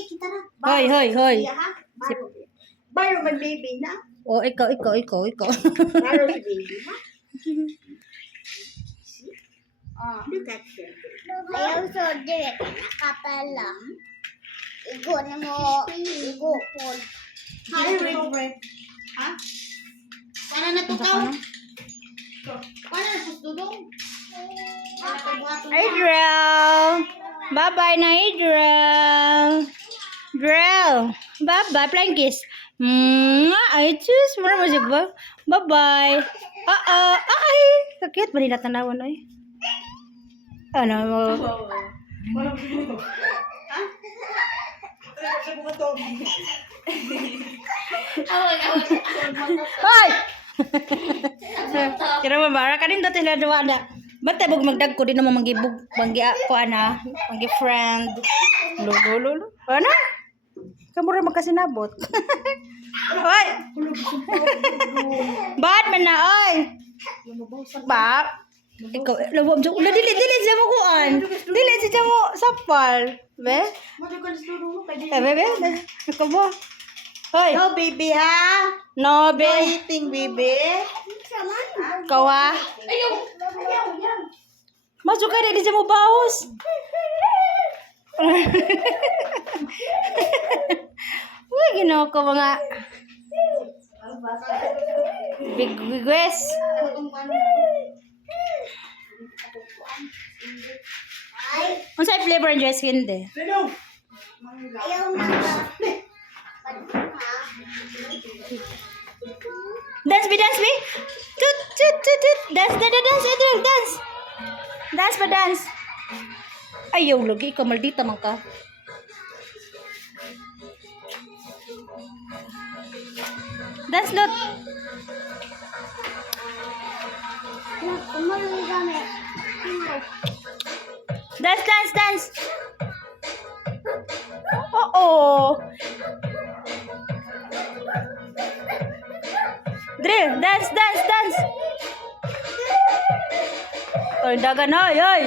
Dali, kita na. Hoy, hoy, hoy. Baro man baby na. Oh, ikaw. Baro si baby na. Look at her. Ayaw so direct nakapal lang. Igo na mo. Igo po. Hi, wait. Ha? Paano na to ka? Paano na to dudong? Adriel. Bye-bye na, Adriel. Adriel. Bye-bye. Flying kiss. Ay, sus. Mara mo siya ba? Bye-bye. Ay. Sakit. Mali natanawan, ay. Ano mo? Wala mo siguro to. Ha? Wala mo siguro to. Hoy! Kira mo ba? Kanin dati na duwa na. Ba't tayo magdag ko din naman manggibog. Manggi ako, ana. Manggi friend. Lolo. Ano? Kamu rin magkasinabot. Hoy! Ba't man na, oy? Bak? Ikaw, lawam dyan. Dili siya mo kuan. Dili siya mo sapal. Be? Be? Ikaw ba? Hoy! No, baby, ha? No, No be. eating, baby. Ikaw ah. Ayaw, yan. Masuk ka rin, di siya mo bawas. Uy, ginawa ko mga big west. Ang sa'yo flavor ng dress hindi. Sino? Ayaw na. Dance be. Tut. Dance, Adriel, dance. Dance pa, dance. Ayaw, lagi ka, maldita man ka. Dance, Lot. Umalang kami. Dance. Oo. Drill, dance. Tarindagan, hoy.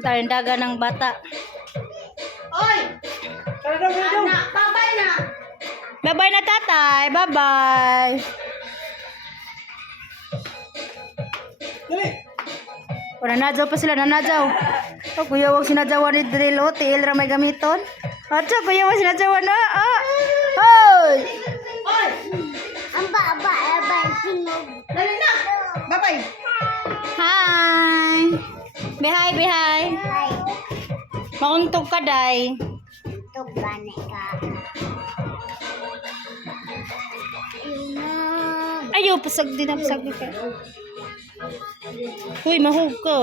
Tarindagan ng bata. Oy! Anak, babay na. Bye-bye na, tatay. Bye-bye. Dali. O, nanadyaw pa sila, O, kuya, wag sinadyawan ni Drill. O, tiil ra may gamiton. Atso, kuya, wag sinadyawan na. Hoy! Oy! Ang baba, tinog. Dali na. Babay. Hi! Bihay. Ay, Makuntog ka, day. ito bane ka. Ayun na. Ayaw, pasag din ka. Uy, mahog ka.